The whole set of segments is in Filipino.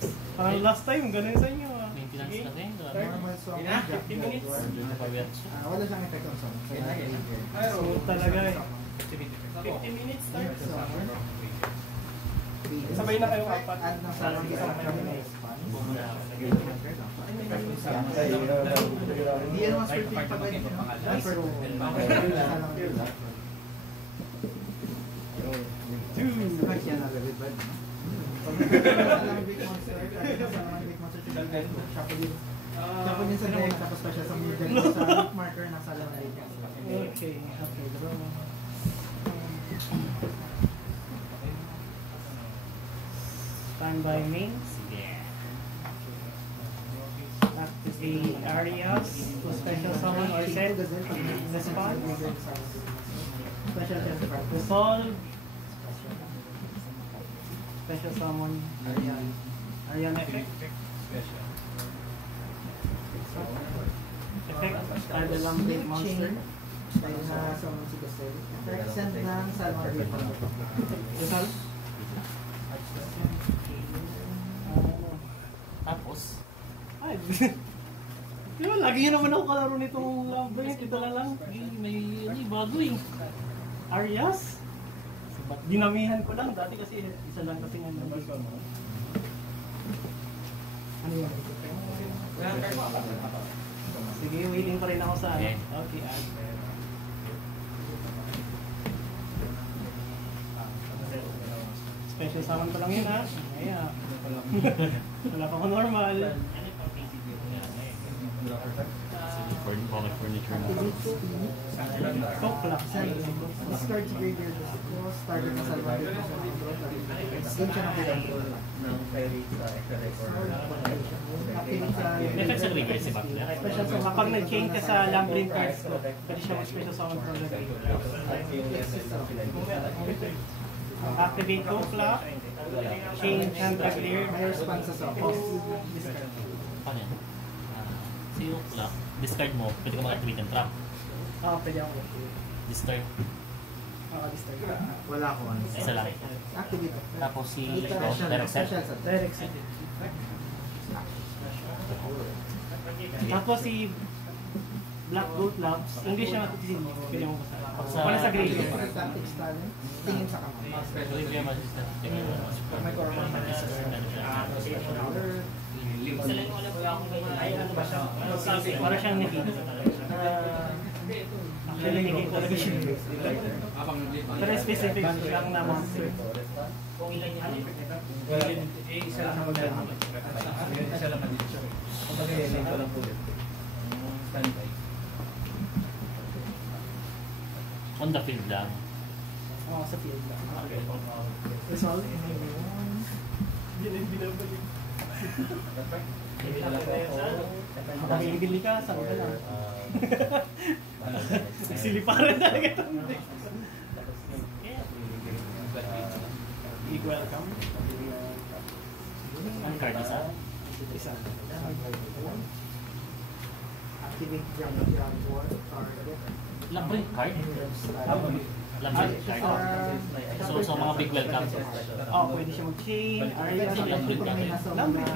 Parang last time, ganun sa inyo. Maintenance kasi. Normal song. 50 minutes. Wala siyang effect on song. Smooth talaga eh. 50 minutes start. Sabay na kayo apat. Add ng sound isang minutes. Hindi yan mas perfect pag ganito. Bakit yan agad ba? Pag nalang Big Monster, Big Monster siya po din sa neck, tapos pa siya sa middle sa marker ng sa lang Big Monster. Okay, okay. Standby mains. Practice the areas to special summon or set response. Special test practice. Resolve. Special summon. Arian effect. Effect. Add the Lamblade monster. Tayo na summon si Gusel. Effect send ng Salmon Big Monster. Resolve. Tapos, Ay, diba, lagi yun naman ako kalaro nitong Lamblade. Ito na lang. may bago eh. Arias? Dinamihan ko lang. Dati kasi isa lang kasi nga number ko. Ano yun? Sige, waiting pa rin ako sa ano. Okay, special summon ko lang yun ha. Kaya, wala pa ako normal. Furniture na. Talk lang. Discard si Graveyard Discos, target na Salmon Big Monster. Game siya ng control. Effect sa Graveyard si Butler. Special summon. Kapag nag-chain ka sa Lamblade cards ko, pwede siya mag-special summon from the game. Activate Go Clock. Chain Chandra Clear. May response sa song. Discard. Paano yan? Si Ukla, discard mo, pwede ka mag-activate ng trap. Oo, pwede ako. Discard, Oo, discard. Wala ko ano. isa lang. Activate. Tapos si direct set. Direct set. Tapos si Black Goat Labs, English na matutulog. Pwede mo basta. Wala sa graveyard. Tactics talent. Tingin sa kamay. Graveyard Magician. May corona alert. Para siyang negate. Actually, negate talaga siya. Pero specific lang na monster. Isa lang naman lang. Isa lang naman dito. Kapag ko lang po dito. Standby. On the field lang. Oo, sa field lang. Resolve. Binabalik. Nakikibili ka, saan ka lang? Nagsiliparan talaga ito. Big welcome. Ang card isa? Isa. Activate jump war target. Lambrink card? Lambrink card? So mga big welcome. Oo, pwede siya mag-chain. Lambrink ka. Lambrink.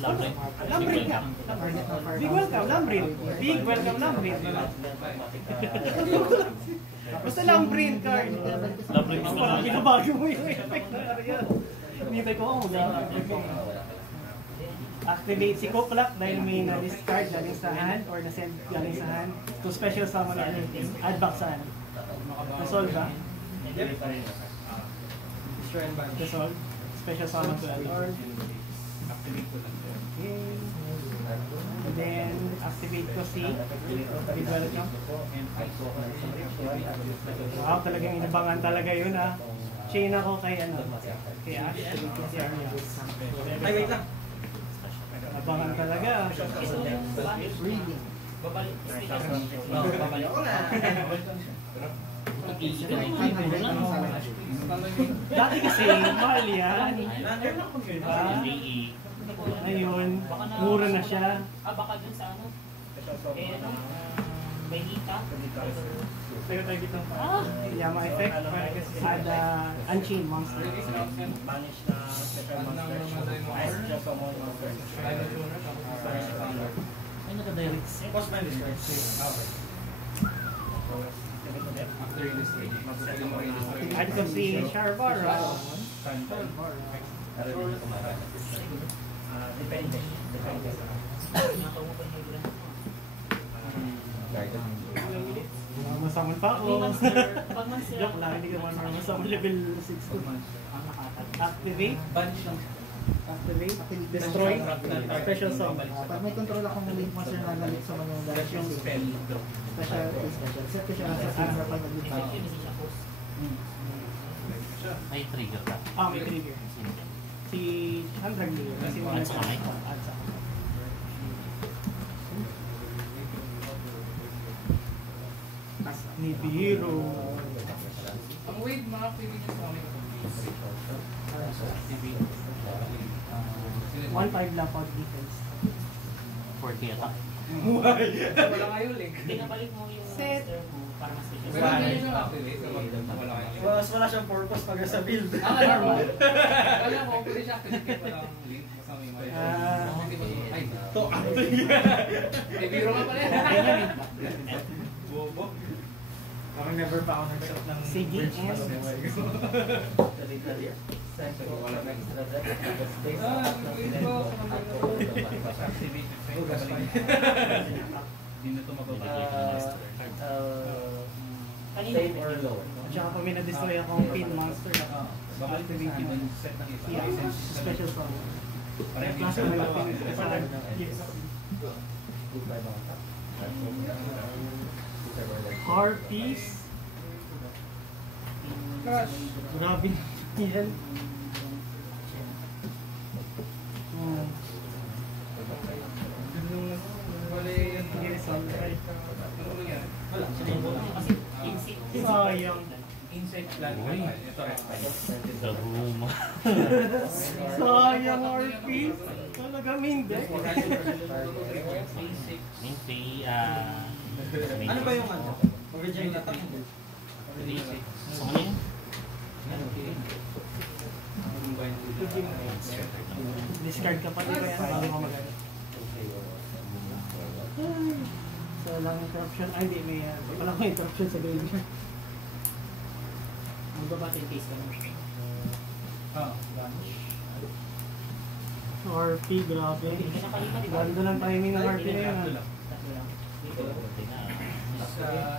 Lambrink. Lambrink ka. Big welcome, Lambrink. Big welcome, Lambrink. Basta Lambrink card. Lambrink Mas parang ginabago mo yung effect na Ariel. Hinintay ko ako activate si Cooklock dahil may na-discard galing sa hand or na-send galing sa hand to special summon or add back sa hand. Resolve ba? Resolve. Special summon to add or okay. And then activate ko si Big welcome. Wow, talagang inabangan talaga yun ha. Chain ako kay ano, kay Ash, si Ariel. Ay, wait lang. Abangan talaga. Reading. Dati kasi, mahal yan. Diba? Ngayon, mura na siya. Baka dun sa ano? Tayo tayo dito. Yama effect. Add Unchained Monster. Banish na special monster. Ice just a monster. Ay, naka-direct set. Post man discard. Okay. After in this stage, Add ko si Sharbara. Depende. Masamon pa ako. Pag monster. Joke lang, hindi ka man masamon level 6 ko. Activate. Bunch lang. Activate. Destroy. Special song. Pag may control akong link monster na galit sa mga That's yung spell. special. Set ko siya sa silver pag nag-define. May trigger ka. May trigger. Si Handrag Leo. Kasi Add sa kamay? Add sa kamay. Ni Biro. Ang wave mga pili niya sa amin. 1-5 lang pag defense. 40 attack. Wala kayo link. Pinabalik mo yung Set. monster mo para mas special. Pero hindi nyo activate. Wala kayo. Mas wala siyang purpose pag sa build. Normal. Wala ko, pwede siya activate walang link. Basta may mga. Ay, to activate. Eh, biro nga pala yan. Bobo. Parang never pa ako nag-shot ng Sige, bridge and- mas buhay ko. Hindi na ito mababa. Save or low. At saka pag may na-destroy akong pin monster, Babalik ko activate yung yun. set ng isa. Yeah, special song. Parang Plus hindi may siya weapon. Yes. Harpies. Grabe yan. Wala yun. Wala. Kasi insect. Sayang. Insect plan. Uy. Ito rin. The room. Sayang Harpies. Talaga main deck. Main pay, Ano ba yung ano? Original attack mo? So, ano yun? Discard ka pati ba yan? Bago ka magalit. So lang interruption. Ay, hindi. May wala ko interruption sa game. Magbabattle case ka naman. RP, grabe. Hindi ka nakalipat, di ba? Ganda ng timing ng RP na yun. ah. Tatlo lang. Dito, konti na.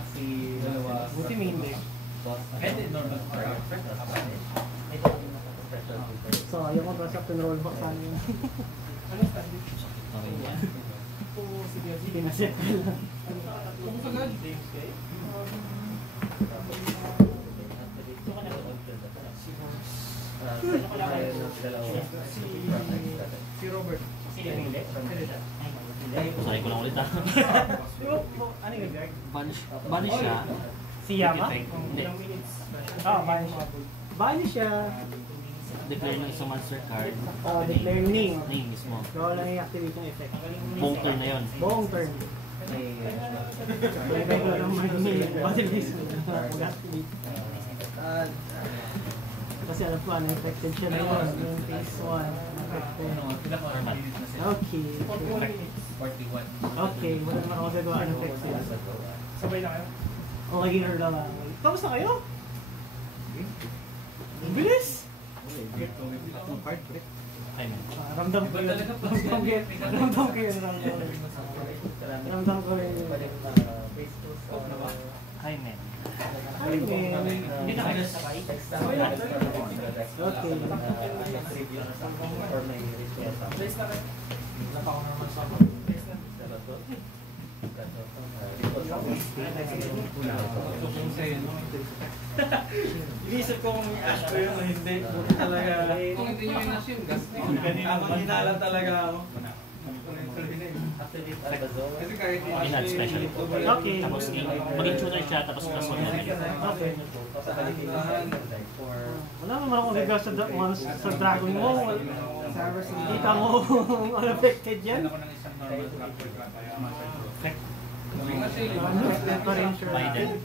Si dalawa. Buti main deck. Hindi, normal. Ito, So, ayaw ko brush up and roll back sana yun. okay yan. Pinaset ko lang. Si Robert. Sorry ko lang ulit ah. Ano yung deck? Banish siya. Si Yama? Hindi. Banish. Banish siya. Declare ng isang monster card. Declare name. Name mismo. Gawin lang i-activate yung effect. Buong turn na yun. Buong turn. Lagay ko lang battle list mo. Mag-activate. Kasi alam ko ano, affected siya na yun. Yung phase 1. Affected. Okay. 41. Okay, wala naman ako gagawa ng affected. Sabay na kayo? Okay, gamer lang. Kamusta kayo? Ang bilis! Ay, man. Ramdam ko yun. Ramdam ko yun. Ramdam ko yun. Hi, man. Ay, man. Hindi na kayo sabay. Okay. Inisip ko kung i-ash ko yun o hindi. Buti talaga. Kung hindi nyo yung yung gas. Tamang hinala talaga ako. Kasi kahit In-add special. Okay. Tapos, maging shooter siya, tapos plus 1 level. Okay. Wala naman ako gagawa sa dragon mo. Kita mo unaffected yan. ako ng isang normal capture card. Reflected pa rin siya. Biden.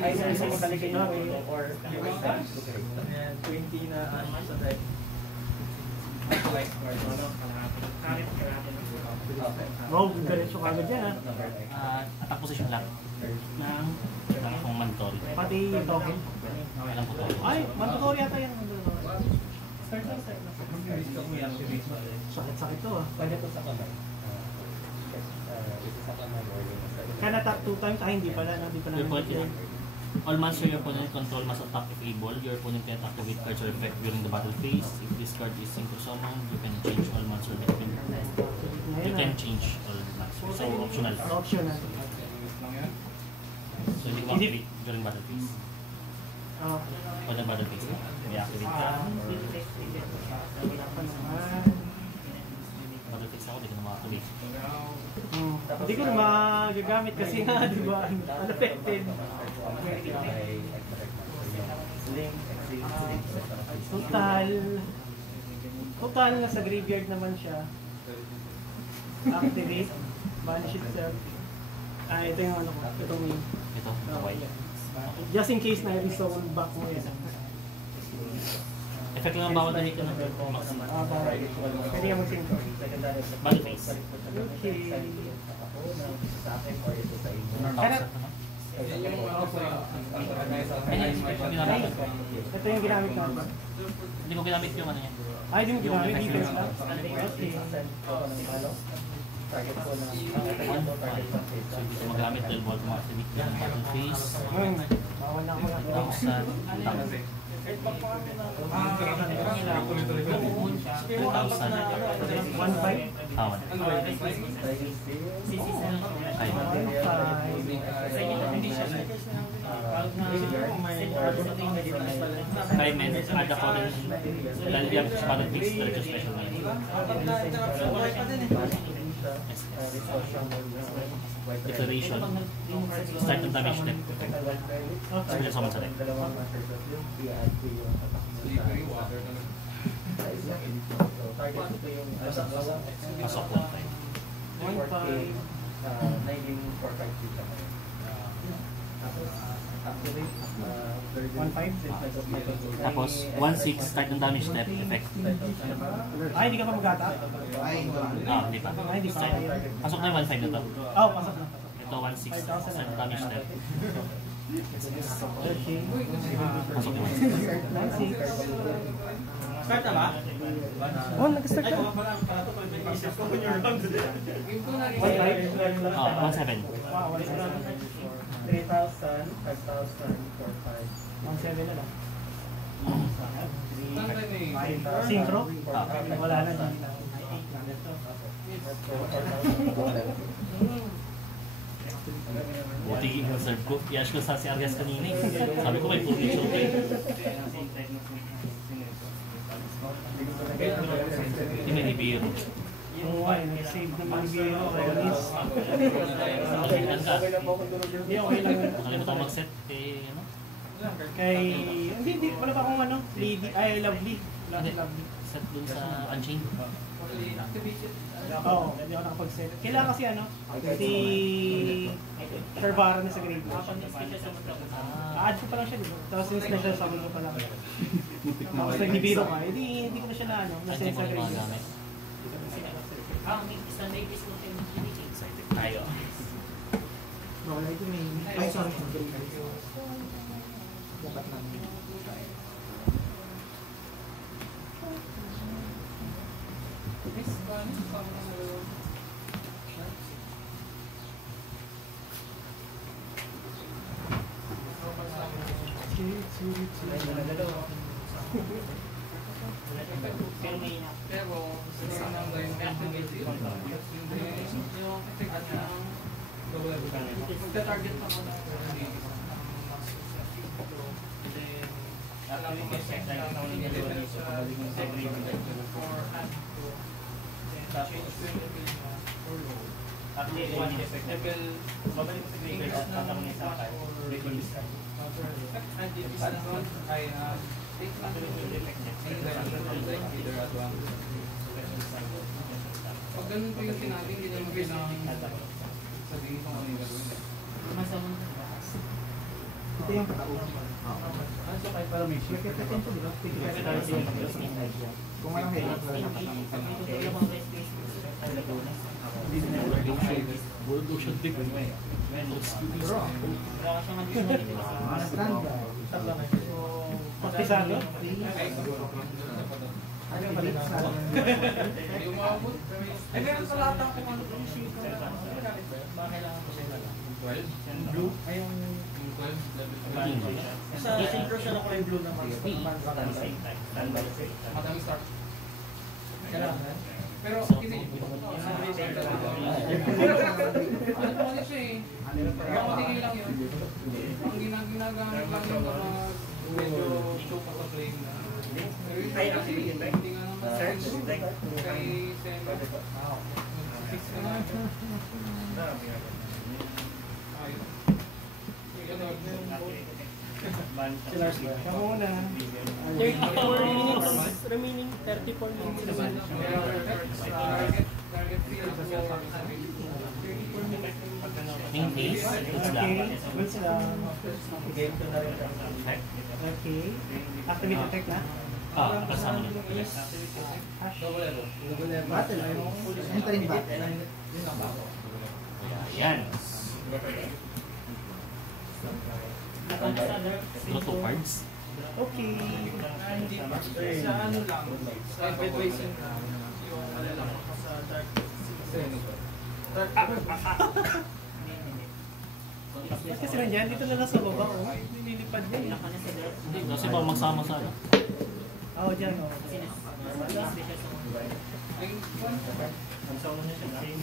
Ay, sa pagkaligay na or 20 na sa deck. Wow, diretso ka agad yan Attack position lang. Nang, Lang akong mandatory. pati token. Alam ko to. Ay, mandatory yata yan. Start. Sakit-sakit to Pwede to sa kamay. Kaya na-tap 2 times, hindi pala, hindi pala. Your opponent, all monsters your opponent control must attack if able. Your opponent can activate cards or effect during the battle phase. If this card is synchro summoned, you can change all monsters. You can change all monsters. So, optional. Optional. So, hindi ko activate during battle phase. Oh. Pag nag-battle phase, may activate ka. Battle phase ako, hindi ko na maka-activate. Hindi ko na magagamit kasi nga, di ba? Unaffected. Total nasa graveyard naman siya. Activate. Banish itself. Ito yung ano ko. Ito yung Ito, okay. just in case na i-zone back mo yan. Effect lang ang bawat dahil ka na. Maximum. Pwede ka mag-synchro. Battle phase. Okay. Kaya Ito yung ginamit ko. hindi ko ginamit yung ano yan. Ay, hindi mo ginamit. Defense lang. Okay. So, hindi ko magamit dahil bawal ko maka-activate ng battle phase. Bawal na ako lang. 1,000. 1.5. Tawan. Kaya men, add ako rin dahil di ako sa battle phase, diretso special na yun. Declaration. Start ng damage deck. Special summon sa deck. Pasok 1.5. Tapos 1/6 start ng damage step effect. Ay, hindi ka pa mag-attack? Hindi pa. Ay, hindi pa. Start. Pasok na yung 1/5 na to. Oh, pasok na. Ito 1/6 start ng damage step. Okay. Pasok yung 1/6. 1.6. Start na ba? Oh, nag-start ka. 1/7. Wow, 1/7. 3,000, 5,000, 4,500. 1.7 na lang. Synchro? Wala na dyan. Buti i-reserve ko. I-ash ko sa si Arias kanina eh. Sabi ko may full picture ko eh. Hindi may ibiro. Yung nag-save na mag-ibiro. Nakalimutan ka. Hindi, okay lang. Nakalimutan ko mag-set. Eh, ano? Kay... Hindi. Wala pa akong ano. Lady. Ay, lovely. Lovely. Set dun sa Unchained. Oo, hindi ako nakapag-set. Kailangan kasi ano, si Shervara na sa grade. A-add ko pa lang siya, di ba? Tapos yung special summon ko pa lang. Tapos nagbibiro ka, hindi ko na siya na ano, na-set sa grade. Tayo. Wala ito may... Ay, sorry. Dapat lang. Pero, siguro nang gawin yung magta-target ako na pag ganun po yung sinabi, hindi naman kailangan Sa tingin ko ano yung gagawin. Ito yung katauhan. Ano siya kahit para may shift? Pwede di ba? Kung walang head, wala na World Ocean Dick. Paspisado? Hindi umabot. Ay, meron sa lahat ako ano yung shield. Blue? Ay yung... 12. Sa synchro siya na kulay blue naman. Madami start. Kailangan. Pero, hindi. Ano po ulit siya eh. Yung matigil lang yun. Ang ginagamit lang yung mga medyo show pa sa flame na. Pero yun kasi, hindi nga naman kay Sen. 6 na nga. Ayun. Ganun. Kamu muna. 34 minutes remaining, 34 minutes remaining. Target field sa sinasabi sa akin. Main phase. It's lang. Okay, goods lang. Game to na rin. Okay. Activate effect na? Kasama nyo. Hash. Battle. Entering battle. Yan. Draw 2 cards. Okay. Hindi pa. Sa ano lang. Sa Bedwayson na. Yung malala ko sa Dark. Kasi nandiyan, dito na lang sa baba, oh. Nililipad niya, eh. Hindi, kasi baka magsama sa ano. Oo, dyan, oh.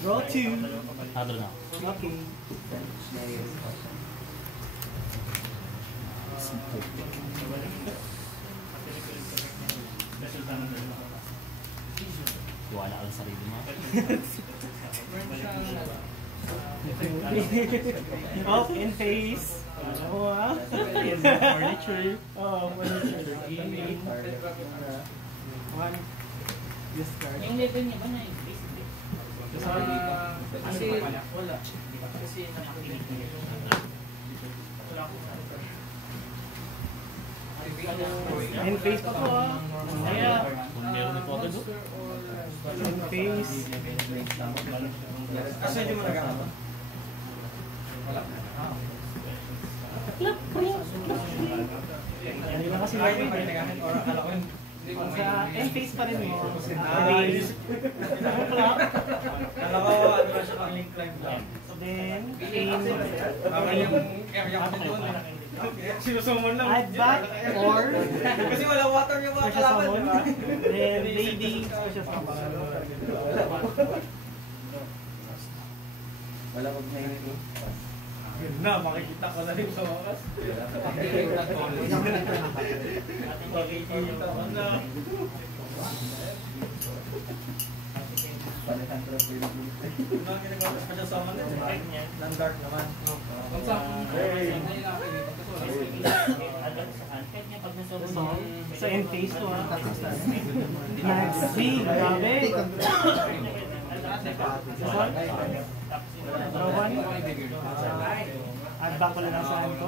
Draw 2. Hadro na. Okay. Iwala ka sa sarili mo. Off in face. Ano ah? Furniture. Oh, furniture. One. Discard. Yung level niya ba na yung basic? Kasi wala. Kasi In face pa po ah. Kaya, Kung meron ito agad, oh. in face. Kasi hindi mo nagkakata. Hindi na kasi Ay, lapit may eh. nagkakata. Or akala ko yun. Sa in face pa rin mo. Nice. Clock. Akala ko, ano na siya pang link climb lang. Then, chain. Baka yung... Kaya ko doon. Sinusumon lang. Add back or Kasi wala water yung mga special kalaban, summon. di ba? Then, lady, special summon. Wala pag nainit. Yun na, makikita ko na rin sa wakas. Makikita ko na. Palitan ko lang po yung yung mga ginagawa pa siya sa mga ng dark naman. Kung saan nahilapin dito. So, in face to ah. Maxi, grabe. Draw one. Add back ko lang ang saan ko.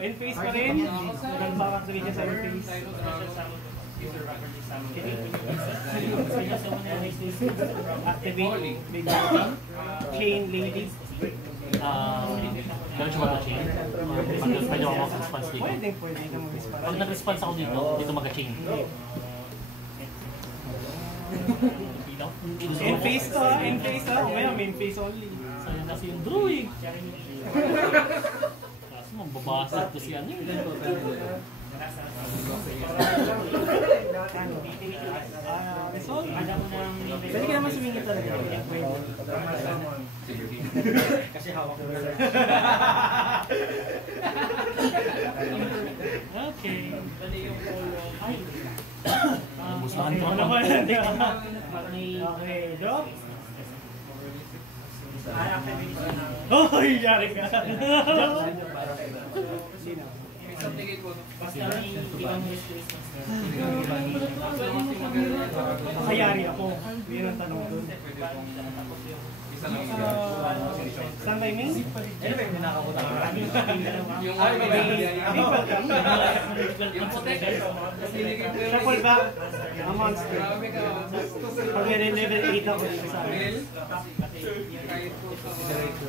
In face pa rin. Maganda ang activation sa in face. Activate, big body, chain lady. Ganun siya mag-chain. Pwede ako mag-response dito. Pwede ka mag-response. Pag nag-response ako dito, dito mag-chain. In face to ah, in face ah. Umaya, main face only. Sayang kasi yung drawing. Kaso mababasag to si ano yun. Resolve. Pwede ka naman sumingit talaga. Kasi hawak ko na. Okay. Gustuhan ko Ano naman. naman? Okay, drop. Oh, yari ka. Subnegate ko. Basta hindi ka mo stress master. Kayari ako. Yun ang tanong doon. Isa lang Saan timing? Ano ba yung ninakakutan ko? yung yung protect. Shuffle back. Ang monster. Grabe ka. Pag level 8 ako dito sa akin. Well, kahit po sa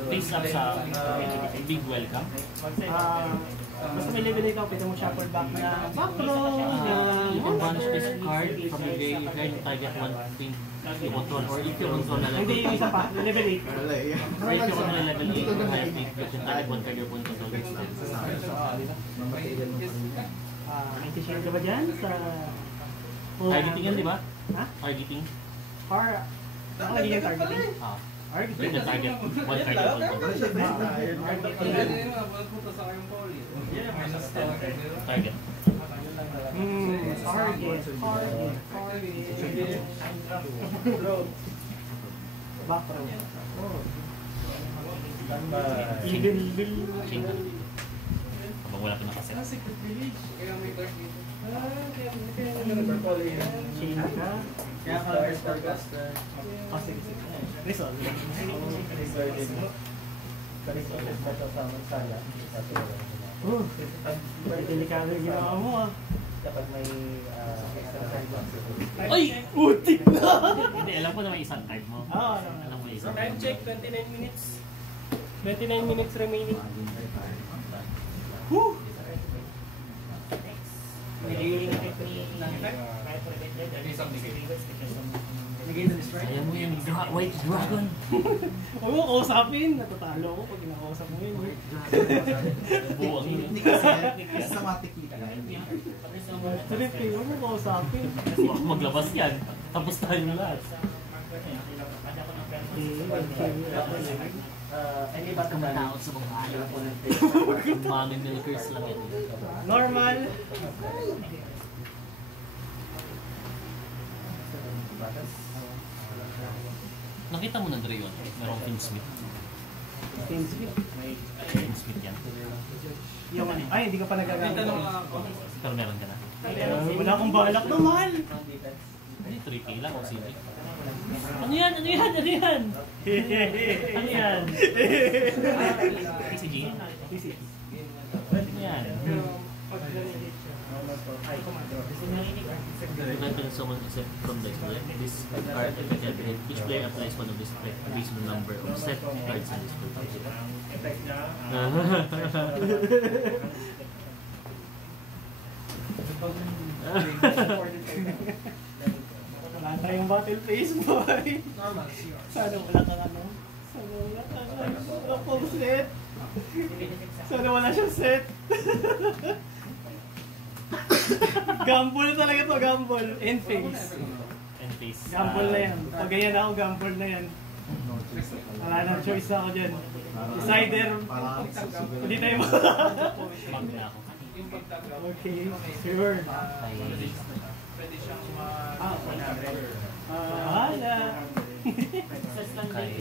Face up sa big welcome. Basta may level 8 ako, pwede mo shuffle back na backrow, na You can banish this monster. card from the graveyard and target one thing you control, or if you control na Hindi, yung isa pa, level 8. or if you control na level 8 or higher pick, you can target one card your opponent control this time. May t-shirt ka ba dyan? Sa... Targeting yan, di ba? Ha? Targeting. Or... Ano hindi yung targeting? Ah. Targeting? You can target one card your opponent control. pwede rin mga punta sa kayong poly. Target. Target. Backrow. Even bill. Chain ka. Habang wala ka nakaset. Kaya may dark dito. Chain ka. Kaya colors for gas. Oh, sige, sige. Resolve. Oh, delikado yung ginawa mo ah. Kapag may extra sidebox. Ay! Utik na! Hindi, alam ko na may isang card mo. Ah, Alam mo may isang Time check, 29 minutes. 29 minutes remaining. Woo! During ng effect, may prevented and rewards because of Ayaw mo yung white dragon. Huwag mo kausapin. Natatalo ako pag kinakausap mo yun. Buwang yun. Technique kasi, sa mga technique. Sarip eh, huwag mo kausapin. Kasi baka maglabas yan. Tapos tayo na lahat. Tumatawag sa mga ayaw. Mami milkers lang yan. Normal. Nakita mo na Dre yun? Merong Finsmith. Finsmith. Finsmith yan. Yung ano? Ay, hindi ka pa nagagamit. Tanong lang ako. Pero meron ka na. Wala akong balak na mahal. Hindi, 3K lang o CD. Ano yan? Ano yan? Ano yan? Ano yan? PCG? Easy. Ano yan? Prevent when someone except from the select this card effect every hit. Each player applies one of this effect based on the number of set cards in this field. Wala tayong battle face, boy. Normal. Sana wala kang ano. Sana wala kang ano. Wala pang set. Sana wala siyang set. Gamble talaga to, gamble. End face. And face. Gamble na yan. Pag ganyan ako, gamble na yan. Wala nang choice ako dyan. Decider. Hindi tayo Mag na ako. Yung pagtagaw. Okay, sure. Pwede siyang Bahala. Kay...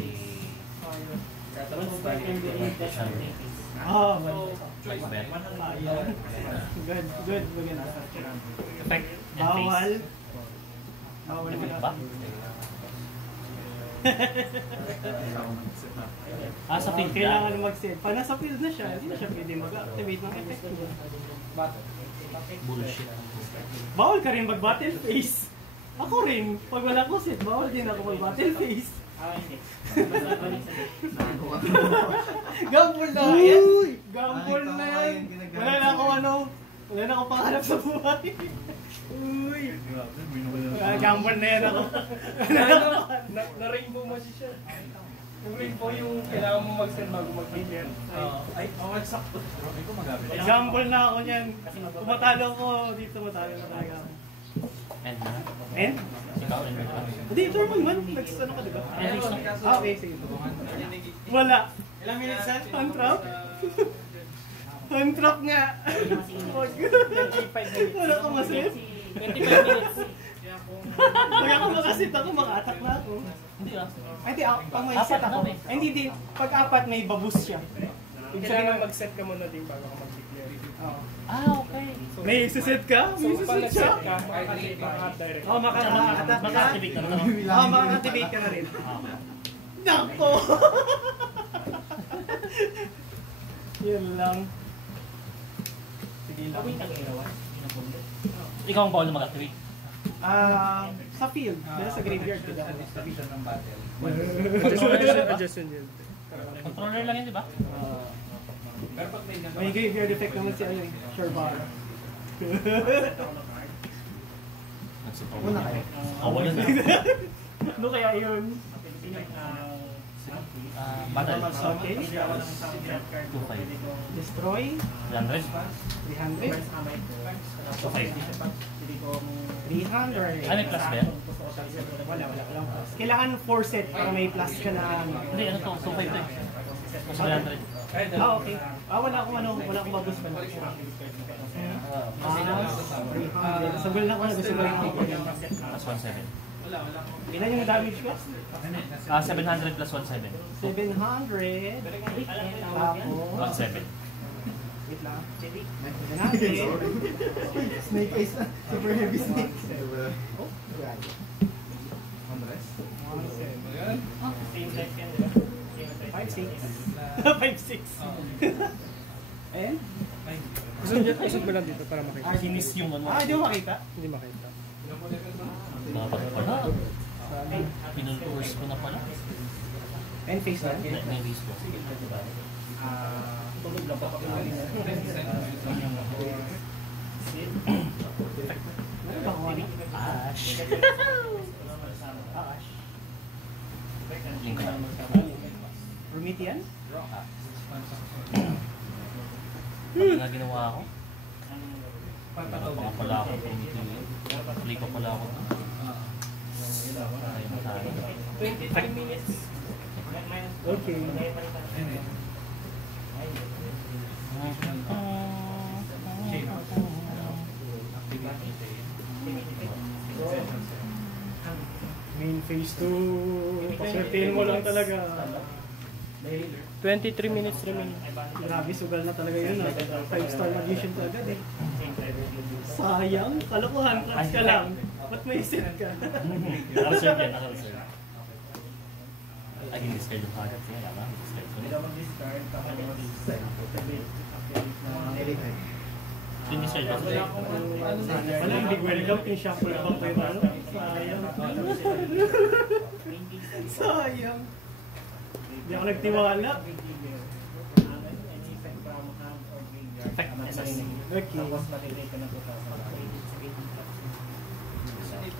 Ah, Choice bet. good, good. Maganda. Effect and Bawal. face. Bawal Effect na. ba? Sa field Kailangan ka. mag-set. Pag nasa field na siya, hindi na siya pwede mag-activate ng effect mo. Bullshit. Bawal ka rin mag-battle face. Ako rin. Pag wala ko set, bawal din ako mag-battle face. Gamble na yan! Gamble na yan! Wala na ako ano. Wala na ako pangarap sa buhay. Uy! Gamble na yan ako. Na-rainbow mo siya. Yung rainbow yung kailangan mo mag-send bago mag-clear. Ay, sakto. Grabe ko magabi. Gamble na ako niyan. Kumatalo ko dito, matalo na talaga ako. And na. And? Ikaw and na. Hindi, turn man. Nag-ano ka diba? And face na. Okay, sige. Wala. Ilang minutes yan? Untrap? Untrap nga. Wag. 25 minutes. Wala ka masit. 25 minutes. Pag ako makasit ako, maka-attack na ako. Hindi ah. Ay, hindi, pag may Apat set ako. na eh. Ay, hindi, pag apat may babus siya. Ibig sabihin Kailangan na mag-set ka muna din bago ka mag-declare. Oo. Ah, okay. May isuset ka? May isuset siya? Oo, Maka-activate na rin. Oo, maka-activate ka na rin. Nako! Yun lang. Sige lang. Ikaw ang bawal na mag-activate. Sa field. Dahil sa graveyard. ng battle. Adjustment yun. Controller lang yun, di ba? Pero pag May graveyard effect naman si ano eh. Sherbar. Una kayo. Wala na. Ano kaya yun? Battle. Okay. 2-5. Destroy. 300. 300. 2-5. 300. Ano yung plus ba yan? Wala lang plus. Kailangan 4 set para may plus ka na. Hindi, ano to? 2-5 to eh. 300. Okay. Wala akong mabus pa. 300. Sagol na ako na gusto ko rin ako. Plus 1-7. Ilan yung damage ko? 700 plus 1-7. 700. Tapos. 1-7. Wait lang. 700. Snake eyes na. Super heavy snake. Oh, grabe. 5-6. And? Isog mo lang dito para makita. Kinis yung ano. Hindi mo makita? Hindi makita. Dapat pala. Pinultours ko na pala. And face lang? May base ko. Ash. Ash. Link ko na. Promethean? Pag na ginawa ako, wala pa nga pala ako. Play pa pala ako. Ay, matalo. 23 minutes. Okay. Main phase 2. Paswertihin mo lang talaga. 23 minutes remaining. Grabe, sugal na talaga yun. 5-star magician to agad eh. Sayang, kalokohan, clutch ka lang. Ba't may set ka? Naka-reserve yan, naka-reserve. Ay, hindi-discard yung card. Sige, alam. Discard ko na. Hindi-discard ba? Wala, big welcome. Pin-shuffle pa pa yun. Sayang. Sayang. Hindi ako nagtiwala. Okay.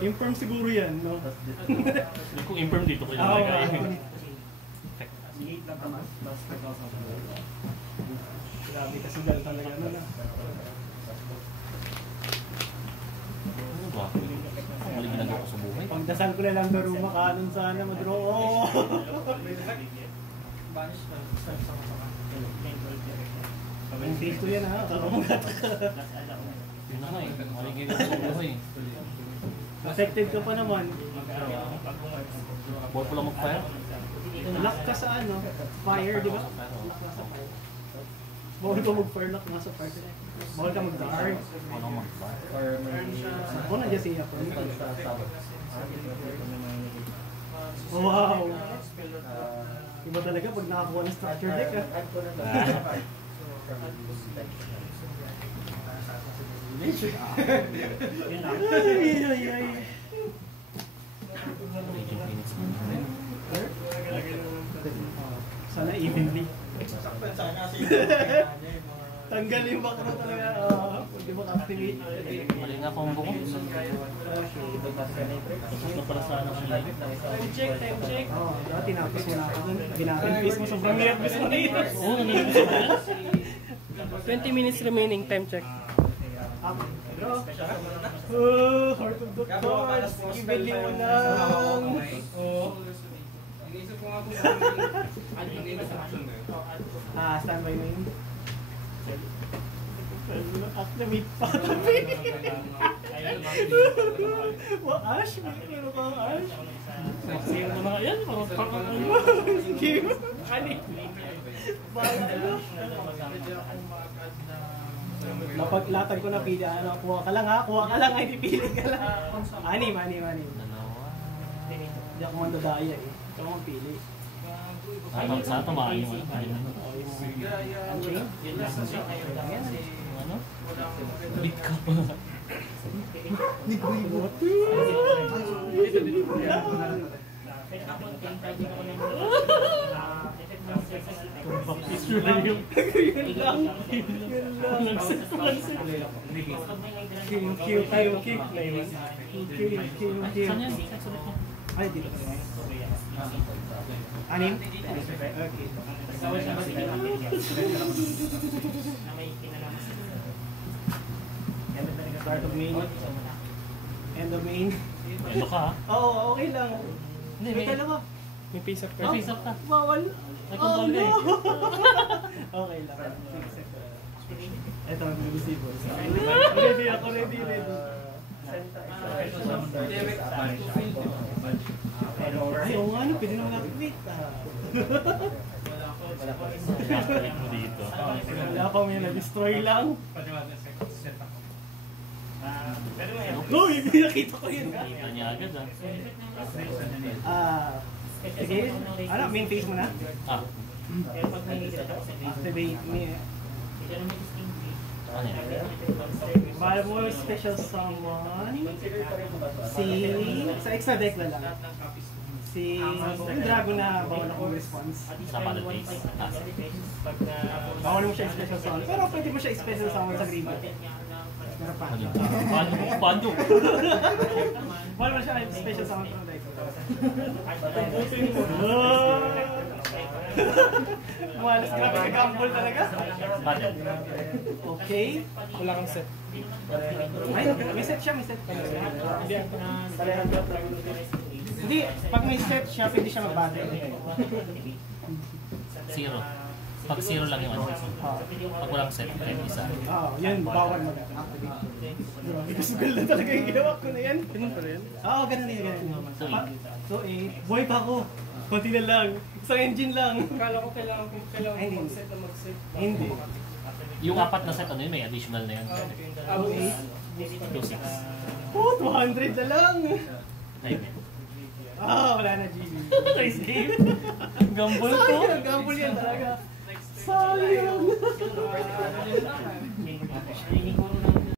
Inform siguro yan, no? Hindi ko inform dito ko yung nagkakain. Grabe kasi dahil talaga na na. Ano ba? Mali ginagawa ko sa buhay. Pagdasal ko na lang daw makanon sana madraw. Oh! Ang face ko yan ha. Kalamangat ka. Yun na nga eh. Mali ginagawa ko sa buhay. Affected ka pa naman. Bawal ko lang mag-fire. Lock ka sa ano? Fire, di ba? Lock ka sa fire. Bawal ka mag-fire, lock ka sa fire. Bawal ka mag-dark. Ano mag-fire? Ako na dyan siya po. Wow! Iba talaga pag nakakuha ng structure deck ah. Ay, ay, ay. Raging Phoenix. Sana evenly. Tanggal yung background talaga. Hindi mo ka-activate. Mali nga combo ko. Tapos na pala sana ang live. Time check. Oo, dati tinapos mo na ako dun. Ginapin face mo, sobrang nervous mo na yun. Oo, nangyayari sa pala. 20 minutes remaining, time check. Heart of the cards. Evenly mo lang. Inisip ko nga po sa Standby main. Activate pa. Ash? Meron ka Ash? Sa'yo na mga yan. Game. Ani? Bala na. Napaglatag ko na pili. Ano, kuha ka lang ha. Kuha ka lang. Ay, pipili ka lang. Anim. Dalawa. Hindi ako mandadaya eh. Ito ako pili. Sa tamaan yung ano. Ano? Big ka pa. Picture lang yung... Yun lang. Cute. Saan yan? Ay, dito. Anim? Okay. Start of main. End of main. Ano ka ha? Oo, okay lang. Hindi, May dalawa. May face up May ka. face up ka. Bawal. May control ka eh. Okay lang. Ito, mag-receive. Ready ako, ready. Ay, oo nga, pwede naman natin wait. Balik mo dito. Wala pa may na-destroy lang. Uy, nakita ko yun. Kita niya agad Sige, ano, main phase mo na? ah. Activate me. Ano yan? Mahal mo special summon. Sa extra deck na lang. Yung dragon na bawal akong response. Sa battle phase. Bawal mo siya special summon. Pero pwede mo siya special summon sa graveyard. Pero pa. Paano? Bawal mo siya special summon sa deck. Malas, grabe ka gamble talaga. Battle. Okay. Wala kang set. Ay, may set siya, may set. Hindi, pag may set siya, pwede siya mag-battle. Zero. Pag zero lang yung ano. Pag walang set, kahit isa. Oo, yan, bawal mag-activate. Grabe, kasugal na talaga yung ginawa ko na yan. Ganun pa rin. Oo, ganun na yun. So, So, buhay pa ako. Kunti na lang. Isang engine lang. Akala ko kailangan Ay, hindi. mag-set na mag-set. Hindi. yung apat na set, ano yun, may additional na yan. Abo 2-6. Oh, 200 na lang. Time. Wala na, GB. Nice game. Gamble ko. Sayang, gamble yan talaga. Sayang.